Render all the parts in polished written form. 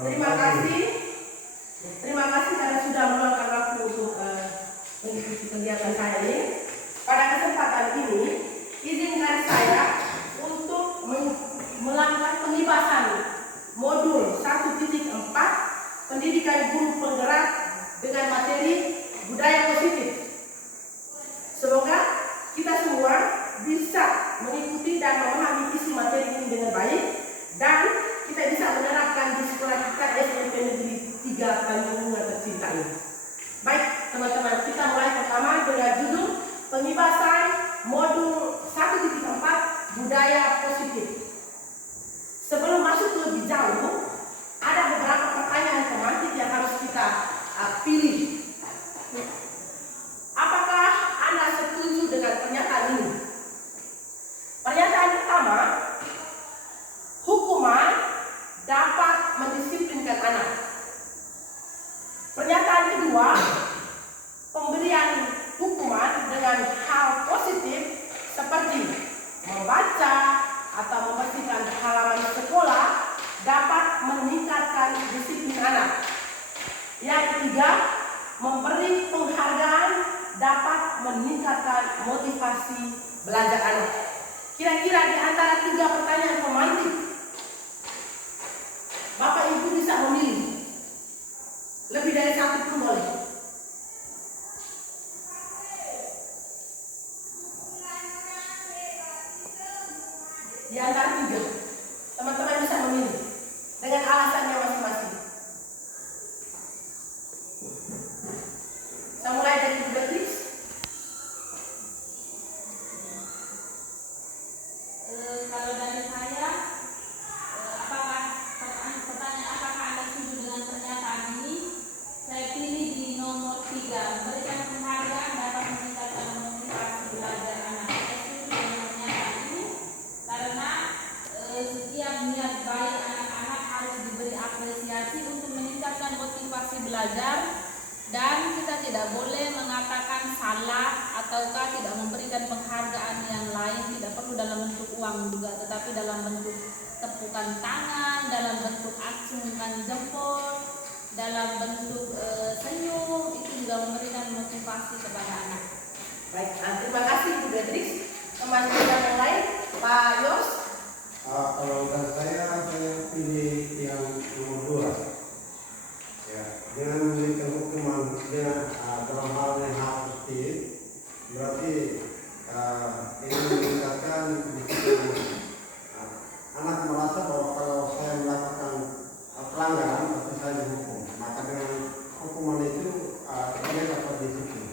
Terima kasih. Terima kasih karena sudah meluangkan waktu untuk mengikuti kegiatan saya ini. Pada kesempatan ini, izinkan saya untuk melakukan pembahasan modul 1.4 pendidikan guru penggerak dengan materi budaya positif. Semoga kita semua bisa mengikuti dan memahami isi materi ini dengan baik dan kita bisa menerapkan di sekolah kita SMP Negeri 3 Tanjung Bunga tercinta ini. Baik teman-teman, kita mulai pertama dengan judul pembahasan modul 1.4 budaya positif. Sebelum masuk lebih jauh, ada beberapa pertanyaan pemantik yang harus kita pilih. Apakah Anda setuju dengan pernyataan ini? Pernyataan pertama, hukuman dapat mendisiplinkan anak. Pernyataan kedua, pemberian hukuman dengan hal positif seperti membaca atau membersihkan halaman sekolah dapat meningkatkan disiplin anak. Yang ketiga, memberi penghargaan dapat meningkatkan motivasi belajar anak. Kira-kira di antara 3 pertanyaan pemantik, Bapak Ibu bisa memilih. Lebih dari 1 pun boleh. Di antara 3, teman-teman bisa memilih dengan alasannya masing-masing. Saya mulai dari Bu Beatrice. Kalau dari saya, pertanyaan apakah Anda setuju dengan pernyataan ini? Saya pilih di nomor 3, memberikan penghargaan dapat meningkatkan motivasi belajar anak. Saya setuju dengan pernyataan ini karena setiap niat baik anak-anak harus diberi apresiasi untuk meningkatkan motivasi belajar, dan kita tidak boleh mengatakan salah ataukah tidak memberikan penghargaan yang lain, tidak perlu dalam bentuk uang juga, tetapi dalam bentuk tepukan tangan, dalam bentuk acungan jempol, dalam bentuk senyum, itu juga memberikan motivasi kepada anak. Baik, terima kasih Bu Beatrice. Teman-teman yang lain, Pak Yos. Kalau dari saya pilih yang nomor 2. Ya, dengan memberikan hukuman dengan dalam hal yang positif, berarti ini meningkatkan disiplin. Anak merasa bahwa kalau saya melakukan pelanggaran pasti saya dihukum. Maka dengan hukuman itu dia dapat disiplin.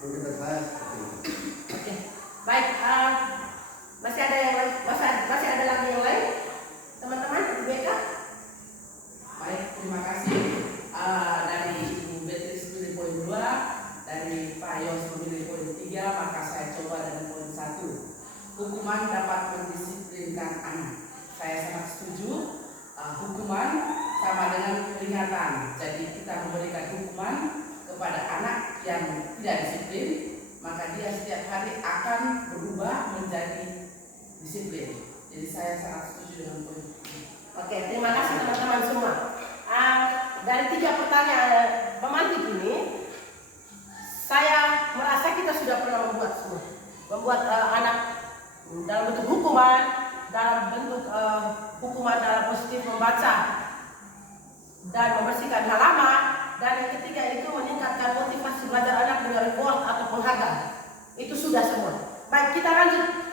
Mungkin dari saya seperti itu. Oke, baik. Masih ada lagi yang lain, teman-teman, Bu Beka? Baik, terima kasih. Dari Ibu Beatrice pilih poin 2, dari Pak Yos memilih poin 3, maka saya coba dengan poin 1. Hukuman dapat mendisiplinkan anak. Saya sangat setuju. Hukuman sama dengan peringatan. Jadi kita memberikan hukuman kepada anak yang tidak disiplin, maka dia setiap hari akan berubah menjadi disiplin. Jadi saya sangat setuju dengan poin ini. Oke, terima kasih teman-teman semua. Dari 3 pertanyaan pemantik ini, saya merasa kita sudah pernah membuat anak dalam bentuk hukuman, dalam bentuk hukuman dalam positif membaca dan membersihkan halaman, dan yang ketiga itu meningkatkan motivasi belajar anak dengan reward atau penghargaan. Itu sudah semua. Baik, kita lanjut.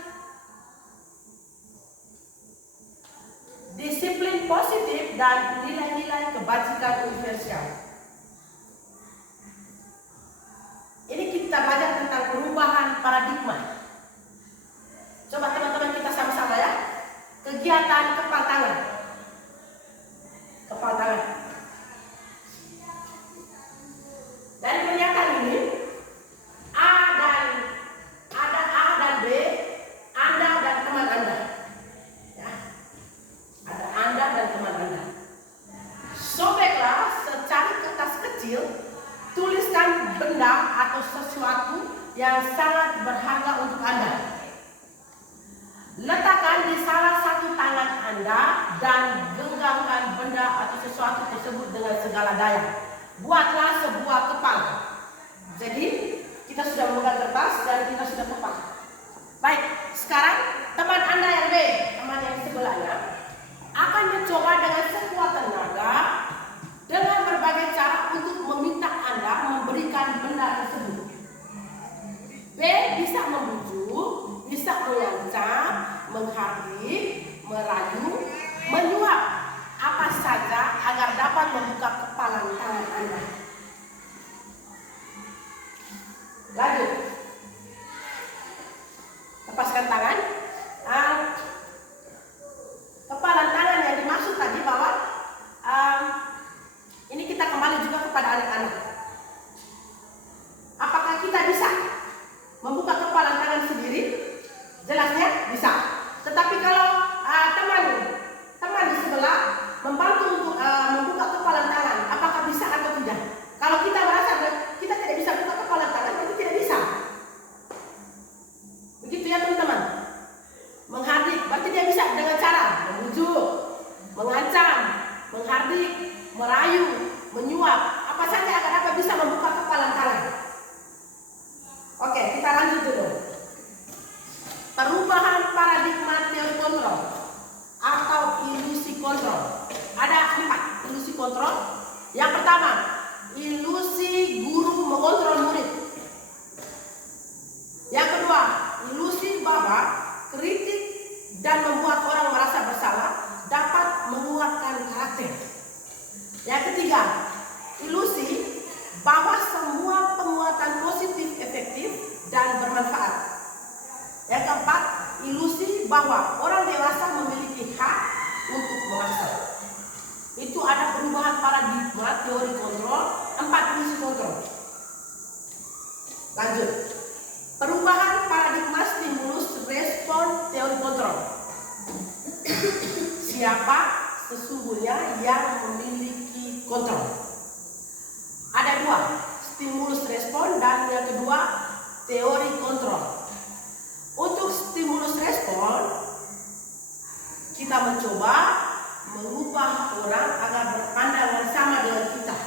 Disiplin positif dan nilai-nilai kebajikan universal. Ini kita belajar tentang perubahan paradigma. Coba teman-teman kita sama-sama ya. Kegiatan kepal tangan. Kepal tangan. Dari pernyataan ini, ada A dan B, Anda dan teman Anda. Ya. Ada Anda dan teman Anda. Sobeklah secari kertas kecil, tuliskan benda atau sesuatu yang sangat berharga untuk Anda. Letakkan di salah satu tangan Anda Anda dan genggamkan benda atau sesuatu tersebut dengan segala daya. Buatlah sebuah kepala. Jadi kita sudah memegang kertas dan kita sudah kepala. Baik, sekarang teman Anda yang B, teman yang sebelahnya, akan mencoba dengan sekuat tenaga dengan berbagai cara untuk meminta Anda memberikan benda tersebut. B bisa membujuk, bisa mengancam, menghardik, merayu, menyuap, apa saja agar dapat membuka kepala tangan Anda. Lanjut. Lepaskan tangan. Kepala tangan yang dimaksud tadi bahwa ini kita kembali juga kepada anak-anak. Apakah kita bisa membuka kepala tangan sendiri? Jelasnya bisa. Tetapi kalau teman di sebelah membantu untuk membuka kepala tangan, apakah bisa atau tidak? Kalau kita merasa kita tidak bisa buka kepala tangan, berarti tidak bisa. Begitu ya teman-teman. Menghardik, berarti dia bisa dengan cara membujuk, mengancam, menghardik, merayu, menyuap, apa saja agar dapat bisa membuka kepala tangan. Oke, kita lanjut dulu. Perubahan paradigma teori kontrol atau ilusi kontrol. Ada 4 ilusi kontrol. Yang pertama, ilusi guru mengontrol murid. Yang kedua, ilusi bahwa kritik dan membuat orang merasa bersalah dapat menguatkan karakter. Yang ketiga, ilusi bahwa semua penguatan positif efektif dan bermanfaat. Yang keempat, ilusi bahwa orang dewasa memiliki hak untuk memaksa. Itu ada perubahan paradigma teori kontrol, 4 ilusi kontrol. Lanjut. Perubahan paradigma stimulus respon teori kontrol. Siapa sesungguhnya yang memiliki kontrol? Ada 2, stimulus respon dan yang kedua teori kontrol. Untuk stimulus respon, kita mencoba mengubah orang agar berpandangan sama dengan kita.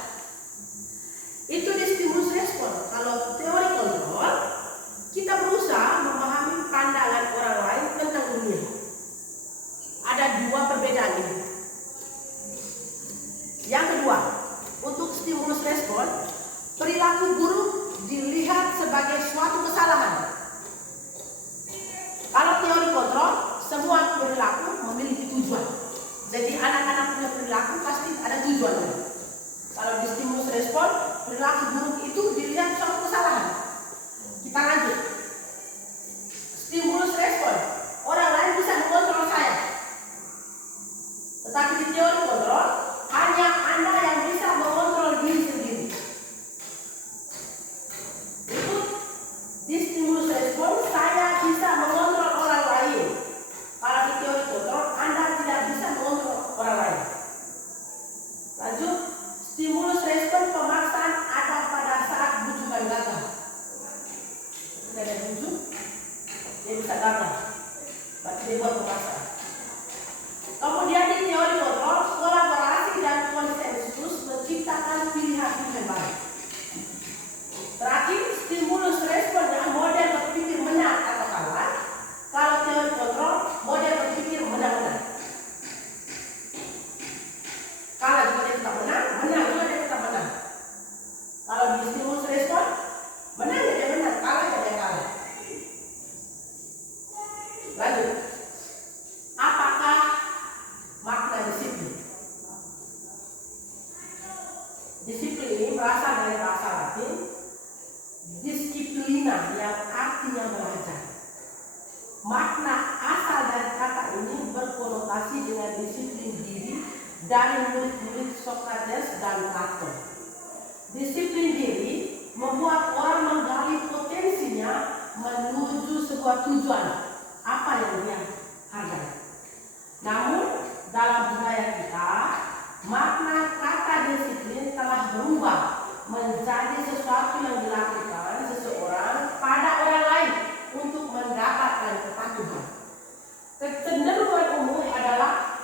Itu di stimulus respon. Kalau teori kontrol, kita berusaha memahami pandangan orang lain tentang dunia. Ada 2 perbedaan ini. Yang kedua, untuk stimulus respon, perilaku buruk dilihat sebagai suatu kesalahan. Kalau teori kontrol, semua perilaku memiliki tujuan. Jadi anak-anak punya perilaku pasti ada tujuannya. Kalau di stimulus respon, perilaku buruk itu dilihat suatu kesalahan. Kita lanjut. Stimulus respon, orang lain bisa mengontrol saya. Tetapi di teori kontrol, hanya Anda yang bisa mengontrol diri sendiri. Itu di stimulus respon, saya bisa mengontrol orang lain. Kalau di teori kontrol, Anda tidak bisa mengontrol orang lain. Lanjut, stimulus respon pemaksaan ada pada saat bujukan gagal. Tidak ada bujuk, dia bisa gagal. Berarti dia buat pemaksaan. Kemudian di teori kontrol, kolaborasi dan konsensus menciptakan pilihan-pilihan baru. Terakhir, stimulus responnya model berpikir menang atau kalah. Kalau teori kontrol, model berpikir menang-menang. Kalah juga dia tetap menang, menang juga dia tetap menang. Kalau di stimulus respon, menang dia menang, kalah dia kalah. Lanjut. Apakah makna disiplin? Disiplin ini berasal dari bahasa Latin disciplina yang artinya belajar. Makna asal dari kata ini berkonotasi dengan disiplin diri dari murid-murid Socrates dan Plato. Disiplin diri membuat orang menggali potensinya menuju sebuah tujuan apa yang dia hargai. Namun dalam budaya kita, makna kata disiplin telah berubah menjadi sesuatu yang dilakukan seseorang pada orang lain untuk mendapatkan kepatuhan. Kecenderungan umum adalah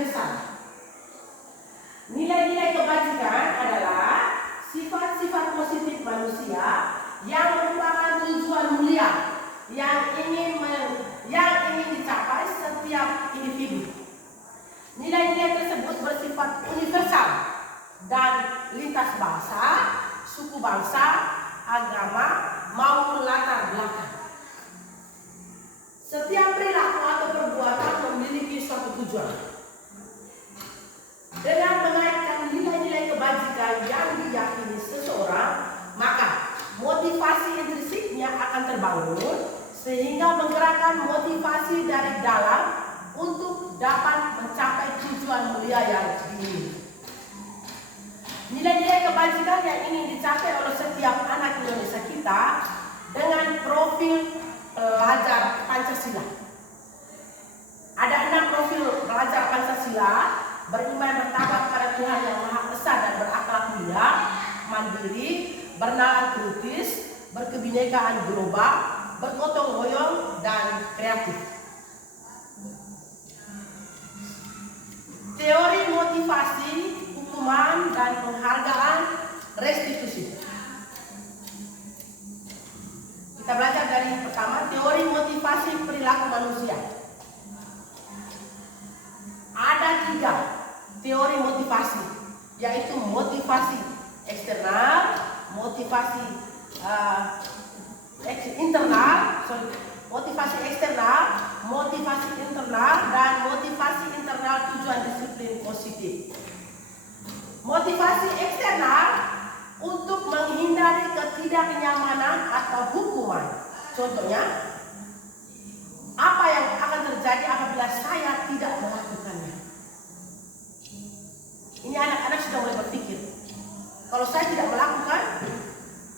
universal. Nilai-nilai kebajikan adalah sifat-sifat positif manusia yang merupakan tujuan mulia yang ingin dicapai setiap individu. Nilai-nilai tersebut bersifat universal dan lintas bangsa, suku bangsa, agama, maupun latar belakang. Setiap perilaku atau perbuatan memiliki suatu tujuan. Dengan menaikkan nilai-nilai kebajikan yang diyakini seseorang, maka motivasi intrinsiknya akan terbangun sehingga menggerakkan motivasi dari dalam untuk dapat mencapai tujuan mulia yang diinginkan. Nilai-nilai kebajikan yang ingin dicapai oleh setiap anak Indonesia kita dengan profil pelajar Pancasila. Ada 6 profil pelajar Pancasila: beriman bertakwa kepada Tuhan Yang Maha Esa dan berakhlak mulia, mandiri, bernalar kritis, berkebinekaan global, bergotong royong, dan kreatif. Teori motivasi, hukuman, dan penghargaan restitusi. Kita belajar dari pertama, teori motivasi perilaku manusia. Ada 3 teori motivasi, yaitu motivasi eksternal, motivasi motivasi eksternal, motivasi internal, dan motivasi internal tujuan disiplin positif. Motivasi eksternal untuk menghindari ketidaknyamanan atau hukuman. Contohnya, apa yang akan terjadi apabila saya tidak melakukannya? Ini anak-anak sudah mulai berpikir, kalau saya tidak melakukan,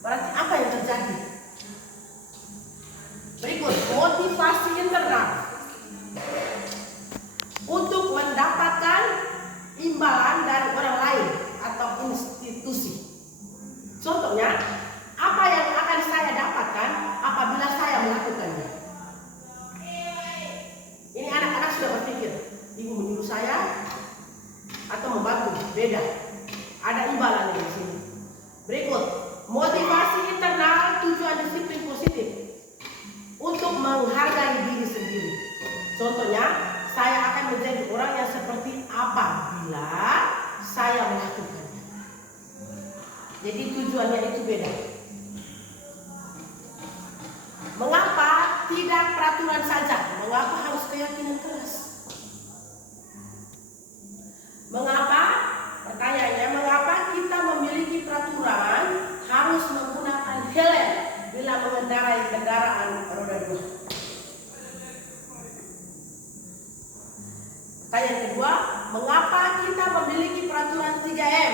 berarti apa yang terjadi? Berikut, motivasi internal untuk mendapatkan imbalan dari orang lain atau institusi. Contohnya, apa yang akan saya dapatkan apabila saya melakukannya? Ini anak-anak sudah berpikir, ibu menyuruh saya atau membantu, beda. Ada imbalan di sini. Berikut, motivasi internal tujuan disiplin positif untuk menghargai diri sendiri. Contohnya, saya akan menjadi orang yang seperti apabila saya melakukannya. Jadi tujuannya itu beda. Mengapa tidak peraturan saja? Mengapa harus keyakinan keras? Mengapa? Pertanyaannya, mengapa kita memiliki peraturan harus menggunakan helm bila mengendarai kendaraan roda 2? Pertanyaan kedua, mengapa kita memiliki peraturan 3M?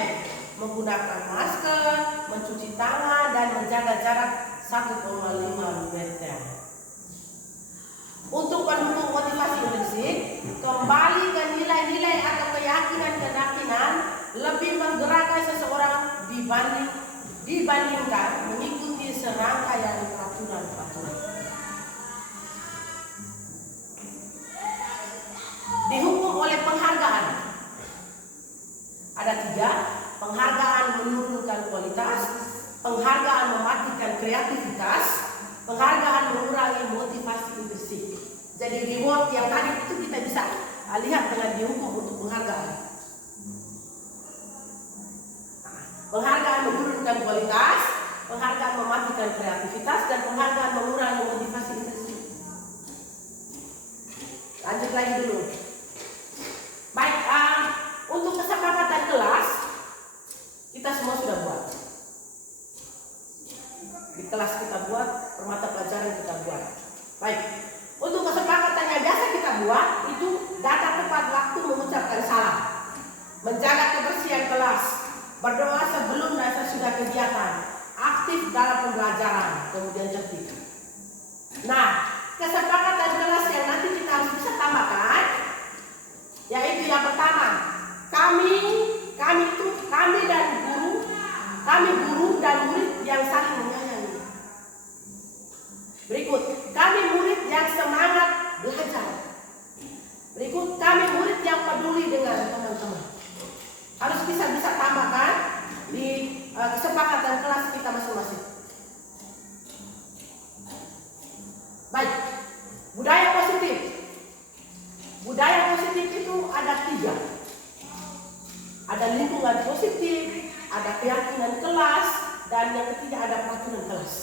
Menggunakan masker, mencuci tangan, dan menjaga jarak 1,5 meter. Untuk pendukung motivasi intrinsik, kembali ke nilai-nilai atau keyakinan lebih menggerakkan seseorang dibandingkan mengikuti serangkaian peraturan-peraturan. Dihukum oleh penghargaan. Ada 3. Penghargaan menurunkan kualitas, penghargaan mematikan kreativitas, penghargaan mengurangi motivasi intrinsik. Jadi reward yang tadi itu kita bisa lihat dengan dihukum untuk penghargaan. Penghargaan menurunkan kualitas, penghargaan mematikan kreativitas, dan penghargaan mengurangi motivasi intrinsik. Lanjut lagi dulu. Baik, untuk kesepakatan kelas kita semua sudah buat. Di kelas kita buat, permata pelajaran kita buat. Baik, untuk kesepakatan yang biasa kita buat itu datang tepat waktu mengucapkan salam, menjaga kebersihan kelas, berdoa sebelum dan sesudah kegiatan, aktif dalam pembelajaran, kemudian tertib. Nah, kesepakatan kelas yang nanti kita harus bisa tambahkan, yaitu yang pertama, kami guru dan murid yang saling menyayangi. Berikut, kami murid yang semangat belajar. Berikut, kami murid yang peduli dengan teman-teman. Harus bisa tambahkan di kesepakatan kelas kita masing-masing. Baik, budaya positif. Budaya positif itu ada 3. Ada lingkungan positif, ada keyakinan kelas, dan yang ketiga ada peraturan kelas.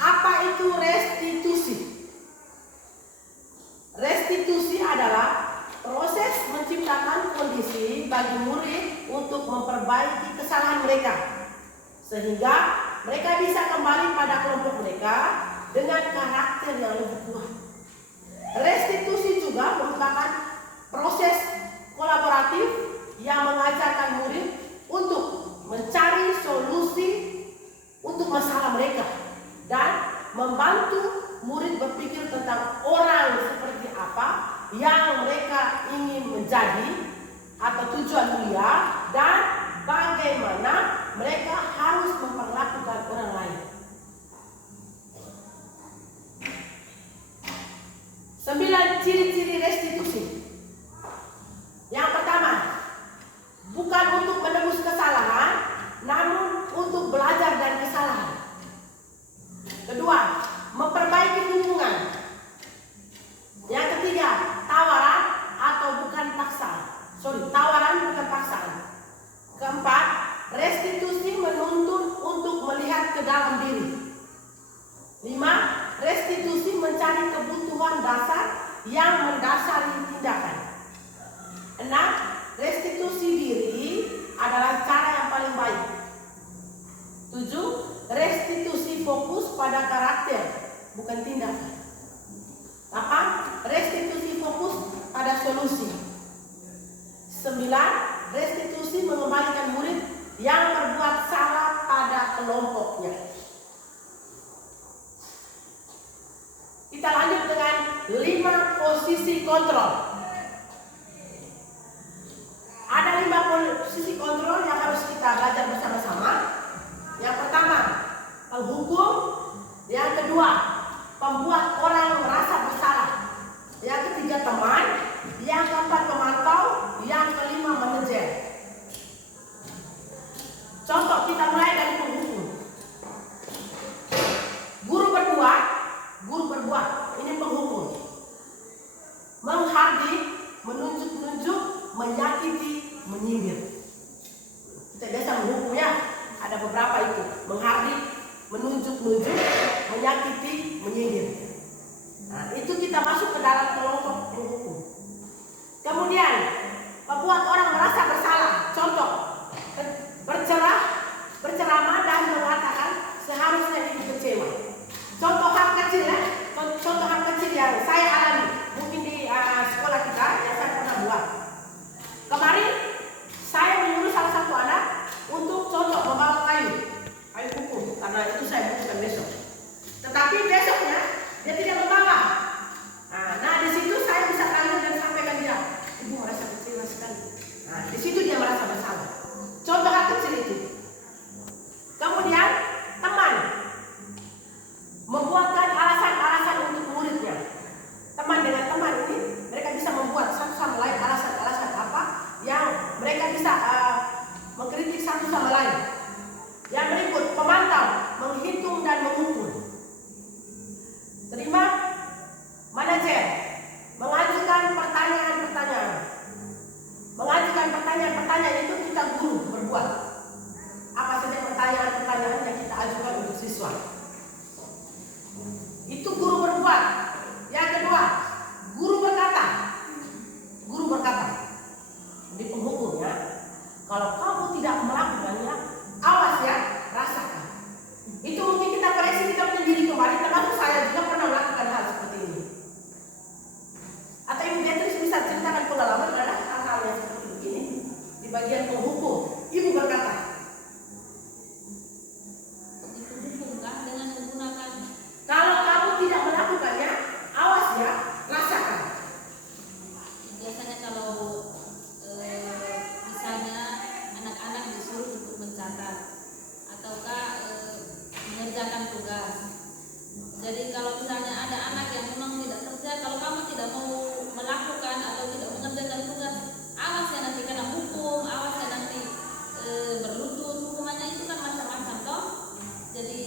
Apa itu restitusi? Restitusi adalah proses menciptakan kondisi bagi murid untuk memperbaiki kesalahan mereka, sehingga mereka bisa kembali pada kelompok mereka dengan karakter yang lebih kuat. Restitusi juga merupakan proses kolaboratif yang mengajarkan murid untuk mencari solusi untuk masalah mereka dan membantu murid berpikir tentang orang seperti apa yang mereka ingin menjadi atau tujuan kuliah dan bagaimana mereka harus memperlakukan orang lain. 9 ciri-ciri restitusi. Yang pertama, bukan untuk menebus kesalahan, namun untuk belajar dari kesalahan. Kedua, memperbaiki hubungan. Yang ketiga, tawaran bukan paksaan. Keempat, restitusi menuntun untuk melihat ke dalam diri. 5. Restitusi mencari kebutuhan dasar yang mendasari tindakan. 6. Restitusi diri adalah cara yang paling baik. 7. Restitusi fokus pada karakter, bukan tindakan. 8. Restitusi fokus pada solusi. 9. Restitusi mengembalikan murid yang berbuat salah pada kelompoknya. Kita lanjut dengan 5 posisi kontrol. Ada 5 posisi kontrol yang harus kita belajar bersama-sama. Yang pertama, penghukum. Yang kedua, pembuat orang merasa bersalah. Yang ketiga, teman. Yang keempat, pemantau. Yang kelima, manajer. Contoh, kita mulai dari penghukum. Guru berbuat, ini penghukum. Menghardik, menunjuk-nunjuk, menyakiti, menyindir. Kita biasa menghukum ya, ada beberapa itu. Menghardik, menunjuk-nunjuk, menyakiti, menyindir. Nah, itu kita masuk ke dalam kelompok penghukum. Kemudian, membuat orang merasa bersalah. Contoh, berceramah dan mengatakan seharusnya itu kecewa. Contoh hal kecil ya, contoh hal kecil yang saya alami mungkin di sekolah kita yang saya pernah buat. Kemarin saya menyuruh salah satu anak untuk contoh membawa kayu pukul, karena itu saya butuhkan besok. Tetapi besoknya dia tidak membawa. Nah di situ saya bisa tanya dan sampaikan dia, ibu merasa kecewa sekali. Nah di situ dia merasa bersalah. Contoh hal kecil itu. Kemudian teman membuatkan alasan-alasan untuk muridnya. Teman dengan teman ini mereka bisa membuat satu sama lain alasan-alasan apa yang mereka bisa mengkritik satu sama lain. Yang berikut, pemantau, menghitung dan mengukur. Terima, manajer, mengajukan pertanyaan-pertanyaan. Mengajukan pertanyaan-pertanyaan itu kita guru berbuat. Apa saja pertanyaan-pertanyaan yang kita ajukan untuk siswa. Itu guru berbuat. Yang kedua, guru berkata. Guru berkata di penghukumnya, kalau kamu tidak melakukannya, awas ya, rasakan. Itu mungkin kita koreksi, kita punya diri kembali. Termasuk saya juga pernah melakukan hal seperti ini. Atau Ibu Beatrice bisa ceritakan pengalaman ada hal-hal yang seperti begini di bagian penghukum. Ibu berkata, dengan menggunakan kalau kamu tidak melakukannya, awas ya, rasakan. biasanya kalau misalnya anak-anak disuruh untuk mencatat ataukah mengerjakan tugas. Jadi kalau misalnya ada anak yang saya kalau kamu tidak mau melakukan atau tidak mengerjakan tugas, awas ya nanti kena hukum, awas ya nanti berlutut, hukumannya itu kan macam-macam toh. Jadi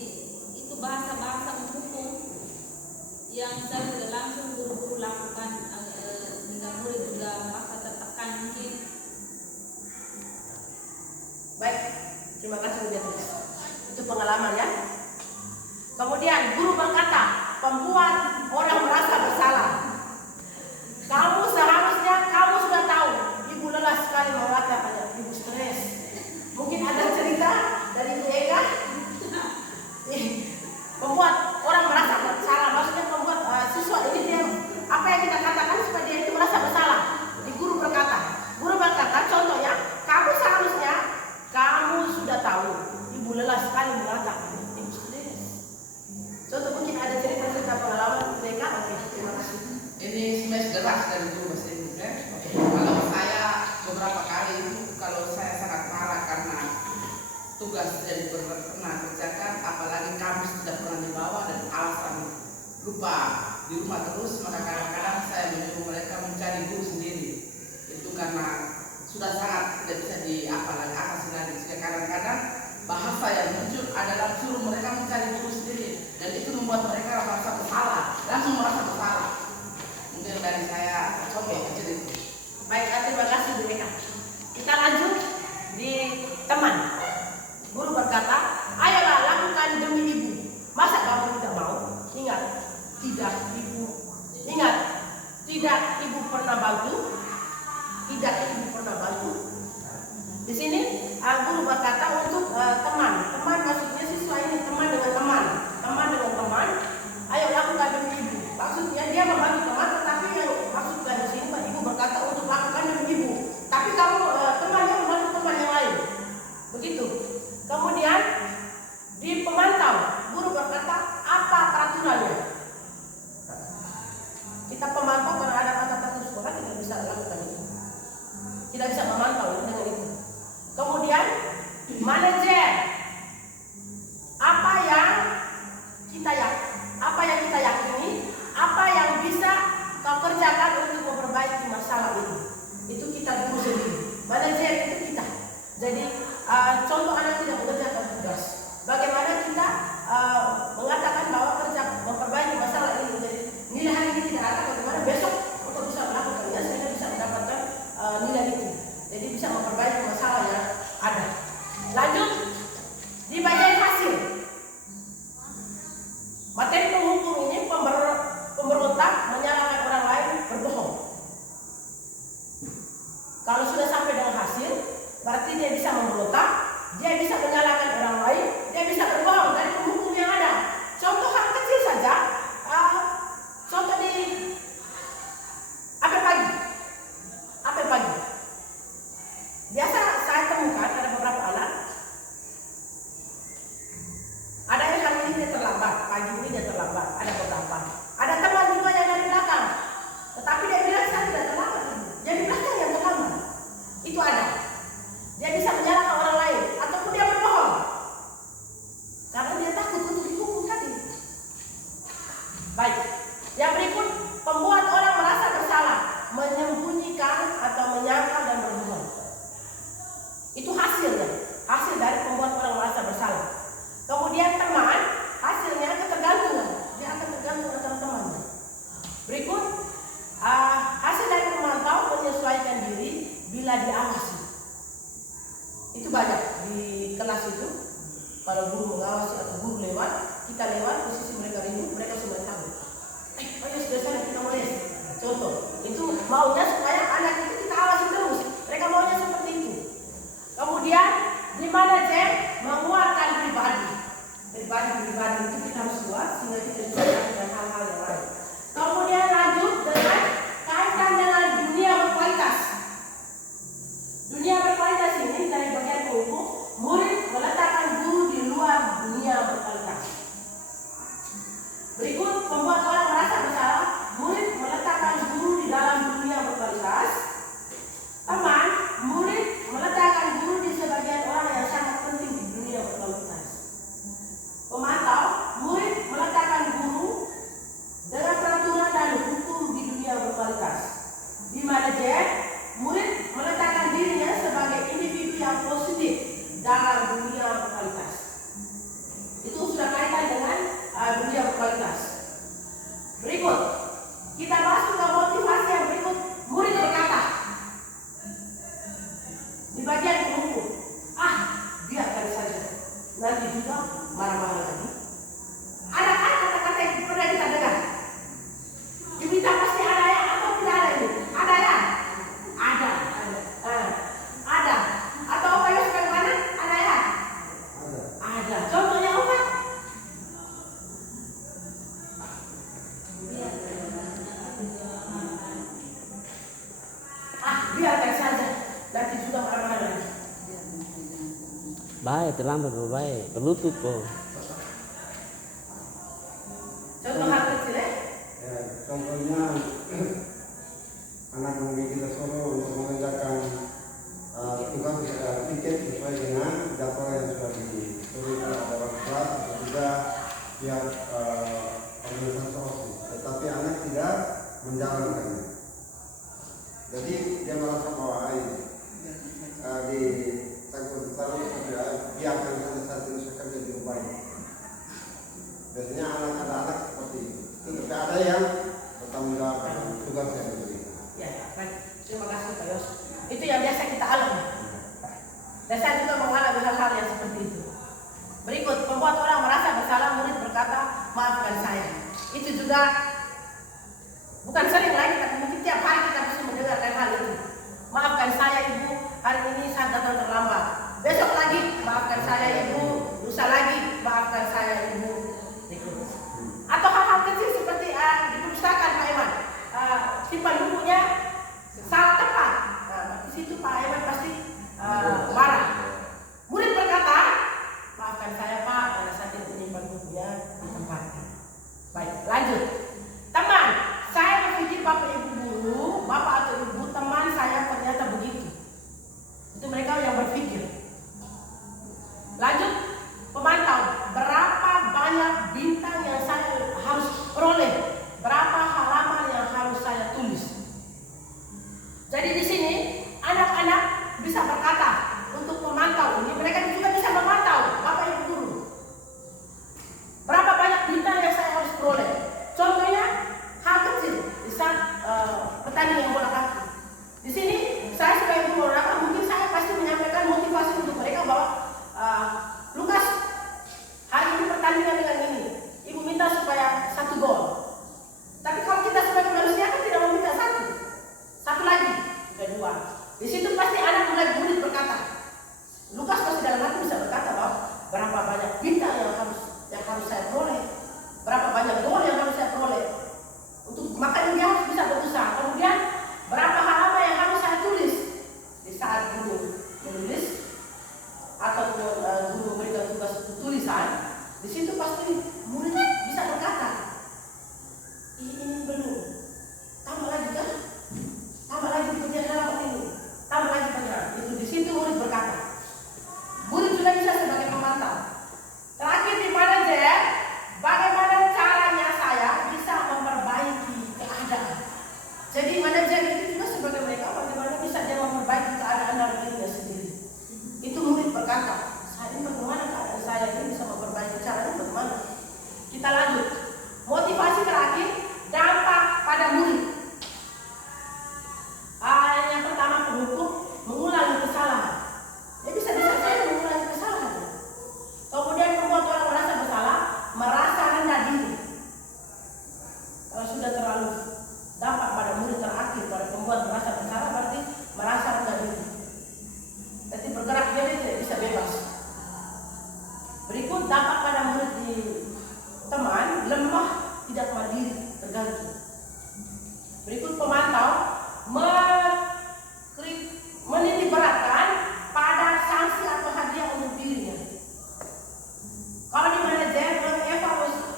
itu bahasa-bahasa menghukum yang saya tidak langsung buru-buru lakukan, sehingga murid juga merasa tertekan mungkin. Baik, terima kasih Bu Beatrice. Itu pengalaman ya. Kemudian guru berkata, pembuat orang merasa bersalah. Kamu seharusnya kamu sudah tahu. Ibu lelah sekali mengatakan, ibu stres. Mungkin ada cerita dari Bu Eka. Membuat orang merasa bersalah, maksudnya membuat siswa ini dia apa yang kita katakan supaya dia itu merasa bersalah. Di guru berkata, contohnya, kamu seharusnya kamu sudah tahu. Ibu lelah sekali mengatakan, ibu stres. Contoh mungkin ada cerita pengalaman mereka. Oke, terima kasih. Ini smash deras dari guru bahasa Inggris ya. Kalau saya beberapa kali itu kalau saya sangat marah karena tugas yang pernah kerjakan, apalagi kamus tidak pernah dibawa dan alasan lupa di rumah terus, maka kadang-kadang saya menyuruh mereka mencari guru sendiri. Itu karena sudah sangat tidak bisa atasi lagi. Sehingga kadang-kadang bahasa yang muncul adalah suruh mereka mencari guru sendiri, dan itu membuat mereka merasa bersalah, langsung merasa bersalah. Mungkin dari saya coba kecil itu. Baik, terima kasih Bu Eka. Kita lanjut di teman. Guru berkata, ayolah lakukan demi ibu. Masa kamu tidak mau? Ingat, tidak ibu pernah bantu. Tidak ibu pernah bantu. Di sini guru berkata untuk teman. Teman maksudnya siswa ini teman dengan teman. Teman dengan teman. Ayo lakukan demi ibu. Maksudnya dia membantu teman, tetapi yang maksudkan di sini Pak Ibu berkata untuk lakukan demi ibu. Tapi kamu temannya membantu teman yang lain. Begitu. Kemudian di pemantau, guru berkata apa peraturannya? Kita pemantau karena ada kata-kata sekolah tidak bisa lakukan itu. Tidak bisa memantau dengan itu. Kemudian manajer, apa yang kita yakini, apa yang bisa kau kerjakan untuk memperbaiki masalah ini. Itu kita guru sendiri. Manajer itu kita. Jadi contoh anak tidak mengerjakan tugas. Bagaimana kita mengatakan bahwa kerja memperbaiki masalah ini. Jadi nilai hari ini tidak ada, bagaimana besok untuk bisa melakukannya sehingga bisa mendapatkan nilai itu. Jadi bisa memperbaiki masalah yang ada. Lanjut di bagian hasil. Materi penghukum ini pemberontak menyalahkan orang lain berbohong. Kalau sudah sampai dengan hasil, berarti dia bisa memberontak, dia bisa menyalahkan orang lain, dia bisa berbohong dari penghukum yang ada. Contoh hal kecil saja, contoh di apel pagi. Biasa saya temukan ada beberapa anak, ada yang hari ini dia terlambat, pagi ini dia terlambat, ada beberapa. Ada teman juga yang dari belakang, tetapi dia bilang saya tidak terlambat, jadi belakang yang terlambat. Itu ada. Dia bisa menyalahkan orang lain ataupun dia berbohong karena dia takut untuk dihukum tadi. Baik. Yang berikut, pembuat orang merasa bersalah, menyembunyikan atau menyangkal dan berbohong. Itu hasilnya, hasil dari pembuat orang merasa bersalah. Kemudian teman, hasilnya ketergantungan, dia akan tergantung antara temannya. Berikut, hasil dari pemantau menyesuaikan diri bila diawasi. Itu banyak di kelas itu. Kalau guru mengawasi atau guru lewat, kita lewat posisi mereka ribut, mereka sudah tahu. Ayo sudah sana kita mulai. Contoh, itu maunya supaya anak itu kita awasi terus. Mereka maunya seperti itu. Kemudian di manajer menguatkan pribadi itu kita harus kuat sehingga kita bisa melakukan hal-hal yang lain. Kemudian lanjut dengan kaitan dengan dunia berkualitas. Dunia berkualitas ini dari bagian penghukum, murid meletakkan guru di luar dunia baik, terlambat baik, berlutut kok. Contoh hal kecil ya. Ya, contohnya anak murid kita suruh untuk mengerjakan tugas tiket sesuai dengan jadwal yang sudah ditulis oleh orang tua atau juga pihak organisasi OSIS, tetapi anak tidak menjalankannya. Jadi dia merasa bahwa di taruh biarkan saja saat ini saya kerja di rumah. Biasanya anak-anak seperti itu. Tetapi ada yang bertanggung jawab dengan tugas yang diberikan. Ya, baik. Terima kasih Pak Yos. Itu yang biasa kita alami. Dan saya juga mengalami hal-hal yang seperti itu. Berikut, membuat orang merasa bersalah, murid berkata, maafkan saya. Itu juga bukan sering lagi, tapi mungkin tiap hari kita bisa mendengarkan hal itu. Maafkan saya Ibu, hari ini saya datang terlambat. Besok lagi, maafkan saya Ibu. Lusa lagi, maafkan saya Ibu. Atau hal-hal kecil seperti di perpustakaan Pak Iman, simpan bukunya salah tempat. Di situ Pak Iman pasti marah. Murid berkata, maafkan saya Pak, karena saya tidak menyimpan bukunya di tempatnya. Baik, lanjut. Teman, saya berpikir Bapak Ibu guru, Bapak atau Ibu teman saya ternyata begitu. Itu mereka yang berpikir. Lanjut, pemantau, berapa banyak bintang yang saya harus peroleh, berapa halaman yang harus saya tulis. Jadi di sini anak-anak bisa berkata untuk memantau ini, mereka juga bisa memantau Bapak Ibu guru. Berapa banyak bintang yang saya harus peroleh? Contohnya hal kecil, misal pertandingan bola kaki. Di sini saya sebagai guru olahraga mungkin saya pasti menyampaikan motivasi untuk mereka bahwa Lukas, hari ini pertandingan dengan ini, Ibu minta supaya 1 gol. Tapi kalau kita sebagai manusia kan tidak meminta 1 lagi, sudah 2. Di situ pasti anak mulai murid berkata, Lukas pasti dalam hati bisa berkata bahwa berapa banyak bintang yang harus saya peroleh, berapa banyak gol yang harus saya peroleh. Makanya dia harus bisa berusaha. Kemudian berapa halaman yang harus saya tulis di saat guru menulis ataupun guru memberikan tugas tulisan. Di situ pasti murid bisa berkata, ini belum, tambah lagi kan, tambah lagi punya halaman ini, tambah lagi punya. Itu di situ murid berkata. Murid juga bisa sebagai pemantau. Terakhir di manajer, bagaimana caranya saya bisa memperbaiki keadaan. Jadi manajer itu juga sebagai mereka, bagaimana bisa dia memperbaiki keadaan dalam dirinya sendiri. Itu murid berkata, saya ini bagaimana keadaan saya ini bisa memperbaiki, caranya bagaimana. Kita lanjut. Motivasi terakhir, dampak pada murid. Yang pertama, penghukum mengulangi kesalahan. Dia bisa saya mengulangi kesalahan. Kemudian membuat orang merasa bersalah, merasa rendah diri. Kalau sudah terlalu dampak pada murid terakhir, pada pembuat merasa bersalah, berarti merasa rendah diri. Jadi bergerak dia tidak bisa bebas. Berikut dampak pada murid di teman, lemah, tidak mandiri, tergantung. Berikut pemantau menitik beratkan pada sanksi atau hadiah untuk dirinya. Kalau di manajer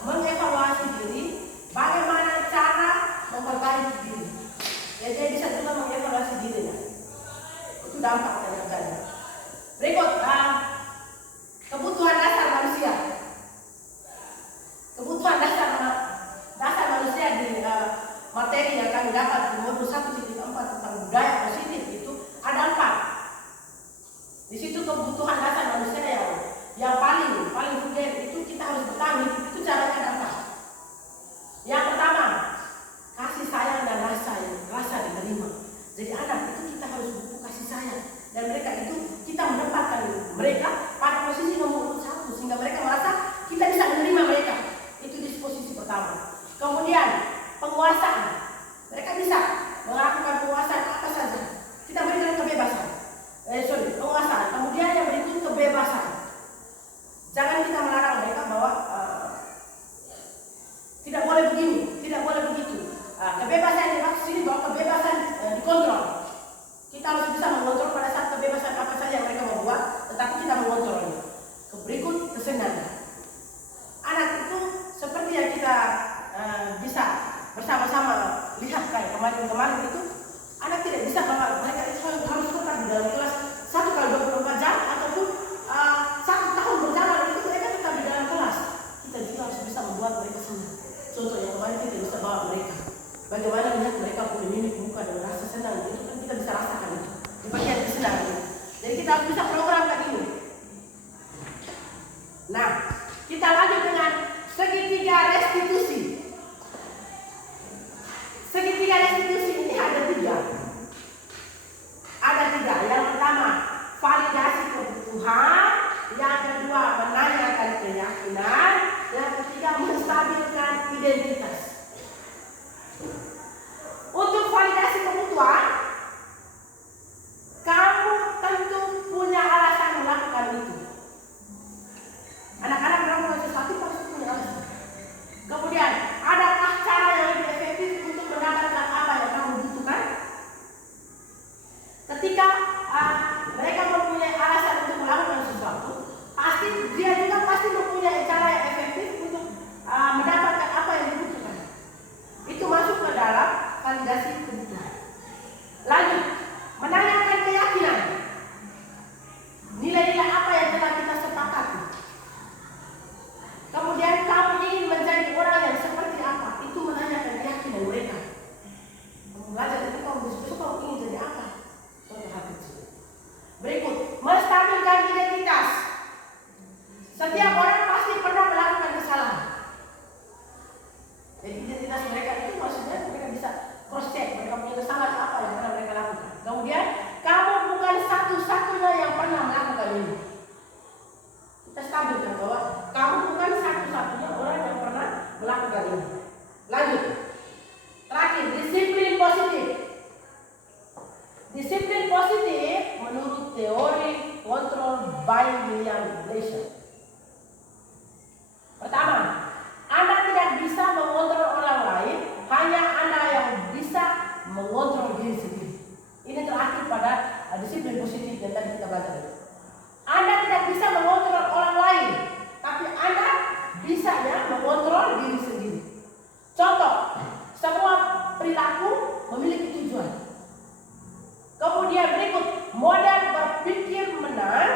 mengevaluasi diri, bagaimana cara memperbaiki diri. Ya, dia bisa juga mengevaluasi dirinya. Itu dampak yang terjadi. Berikut kebutuhan dasar manusia. Kebutuhan dasar manusia di materi yang kami dapat di modul 1.4 tentang budaya positif itu ada 4. Di situ kebutuhan dasar manusia yang paling vulgar itu kita harus bertahan, itu caranya ada 4. Yang pertama, kasih sayang dan rasa diterima. Jadi anak itu kita harus butuh kasih sayang, dan mereka itu kita menempatkan mereka pada posisi nomor 1 sehingga mereka merasa kita bisa menerima mereka. Itu disposisi pertama. Kemudian penguasaan, mereka bisa melakukan penguasaan apa saja. Kita berikan kebebasan. Penguasaan. Kemudian yang berikut kebebasan. Jangan kita melarang mereka bahwa tidak boleh begini, tidak boleh begitu. Kebebasan yang dimaksud sini bahwa kebebasan dikontrol. Kita harus bisa mengontrol pada saat kebebasan apa saja yang mereka mau buat, tetapi kita mengontrolnya. bersama-sama lihat kayak kemarin itu, anak tidak bisa bahwa mereka itu harus tetap di dalam kelas 1 kali 24 jam ataupun 1 tahun berjalan itu mereka tetap di dalam kelas. Kita juga harus bisa membuat mereka senang. Contoh yang kemarin kita bisa bawa mereka. Bagaimana melihat mereka punya mimik muka dan rasa senang, itu kan kita bisa rasakan itu. Di bagian kesenangan. Jadi kita harus bisa programkan ini. Nah, kita lanjut dengan segitiga restitusi. Segitiga restitusi ini ada 3. Ada 3. Yang pertama, validasi kebutuhan. Yang kedua, menanyakan keyakinan. Yang ketiga, menstabilkan identitas. Untuk validasi kebutuhan, kamu tentu punya alasan melakukan itu. Anak-anak melakukan sesuatu pasti punya alasan. Kemudian, adakah cara yang lebih efektif untuk mendapatkan apa yang kamu butuhkan? Ketika mereka mempunyai alasan untuk melakukan sesuatu, pasti dia juga pasti mempunyai cara yang efektif untuk mendapatkan apa yang dibutuhkan. Itu masuk ke dalam validasi kebutuhan. Lanjut, menanyakan keyakinan. Nilai-nilai apa yang telah kita sepakati. Kemudian kamu ingin menjadi orang yang seperti apa? Itu menanyakan keyakinan mereka. Kamu belajar itu kamu besok kamu ingin jadi apa? Contoh hal kecil. Berikut, menstabilkan identitas. Setiap orang pasti pernah melakukan kesalahan. Jadi identitas mereka itu maksudnya mereka bisa cross check mereka punya kesalahan apa yang pernah mereka lakukan. Kemudian kamu bukan satu-satunya yang pernah melakukan ini. Kita stabilkan bahwa kamu bukan satu-satunya orang yang pernah melakukan ini. Lanjut. Terakhir, disiplin positif. Disiplin positif menurut teori control by William Glasser. Pertama, Anda tidak bisa mengontrol orang lain, hanya Anda yang bisa mengontrol diri sendiri. Ini terakhir pada disiplin positif yang tadi kita belajar. Anda tidak bisa mengontrol orang lain, tapi Anda bisa ya mengontrol diri sendiri. Contoh, semua perilaku memiliki tujuan. Kemudian berikut, model berpikir menang,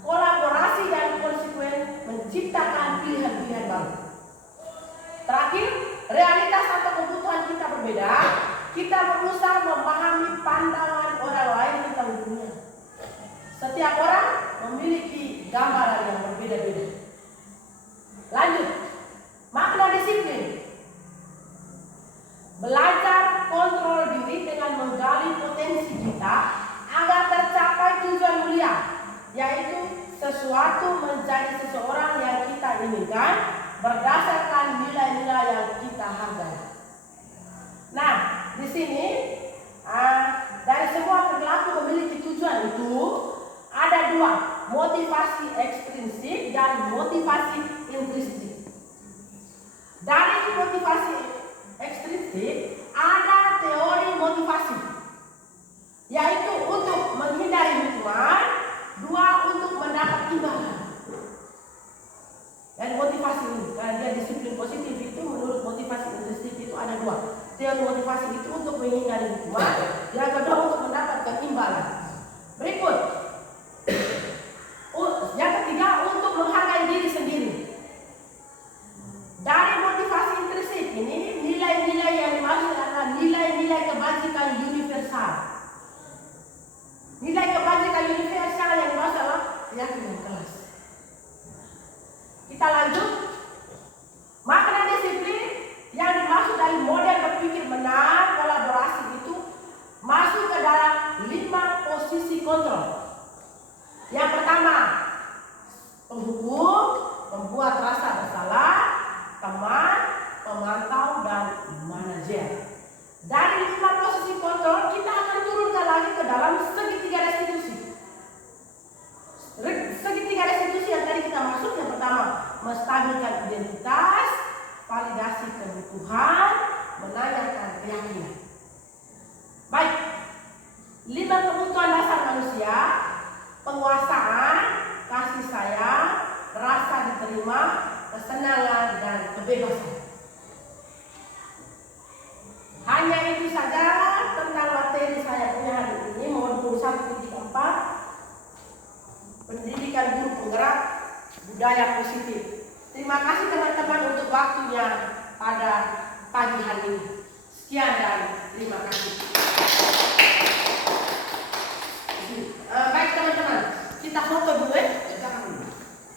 kolaborasi dan konsekuen menciptakan pilihan-pilihan baru. Terakhir, realitas atau kebutuhan kita berbeda. Kita berusaha memahami pandangan orang lain tentang dunia. Setiap orang memiliki gambaran yang berbeda-beda. Lanjut, makna disiplin. Belajar kontrol diri dengan menggali potensi kita agar tercapai tujuan mulia, yaitu sesuatu menjadi seseorang yang kita inginkan berdasarkan nilai-nilai yang kita hargai. Nah, di sini dari semua perilaku memiliki tujuan itu ada 2, motivasi ekstrinsik dan motivasi intrinsik. Dari motivasi ekstrinsik ada teori motivasi, yaitu untuk menghindari hukuman, 2 untuk mendapat imbalan. Dan motivasi ini, karena dia disiplin positif itu menurut motivasi intrinsik itu ada 2. Teori motivasi itu untuk menghindari hukuman, yang kedua untuk mendapatkan imbalan. Berikut, yang ketiga untuk menghargai diri sendiri. Dari motivasi intrinsik ini, nilai-nilai yang dimaksud adalah nilai-nilai kebajikan universal. Nilai kebajikan universal yang dimaksud adalah keyakinan kelas. Kita lanjut. Makna disiplin yang dimaksud dari model berpikir menang, kolaborasi itu masuk ke dalam 5 posisi kontrol. Yang pertama, penghukum, pembuat rasa bersalah, teman, pemantau, dan manajer. Dari 5 posisi kontrol, kita akan turunkan lagi ke dalam segitiga restitusi. Segitiga restitusi yang tadi kita masuk, yang pertama, menstabilkan identitas, validasi kebutuhan, menanyakan keyakinan. Baik, 5 kebutuhan dasar manusia: penguasaan, kasih sayang, rasa diterima, kesenangan, dan kebebasan. Hanya itu saja tentang materi saya punya hari ini, modul 1.4 pendidikan guru penggerak budaya positif. Terima kasih teman-teman untuk waktunya pada pagi hari ini. Sekian dan terima kasih.